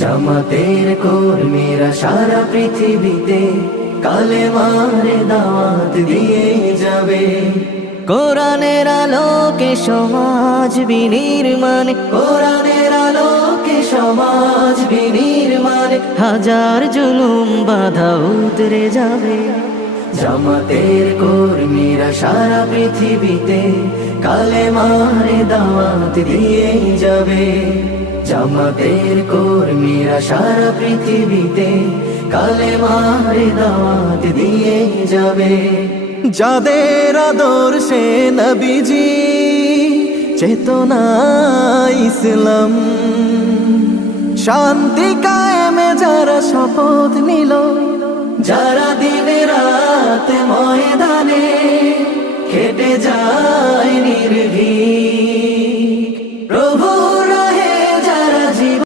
জামাতের কর্মীরা সারা পৃথিবীতে কালেমার দাওয়াত দিয়ে যাবে। কোরআনের আলোকে সমাজ বিনির্মাণ, কোরআনের আলোকে সমাজ বিনির্মাণ, হাজার জুলুম বাধা উতরে যাবে। জামাতের কর্মীরা সারা পৃথিবীতে কালেমার দাওয়াত দিয়ে যাবে। জামাতের কর্মীরা সারা পৃথিবীতে কালেমার দাওয়াত দিয়ে যাবে। যাদের আদর্শে নবীজি চেতনা ইসলাম, শান্তি কায়েমে যারা শপথ নিল, যারা দিনে রাতে ময়দানে খেটে যায় নির্ভীক,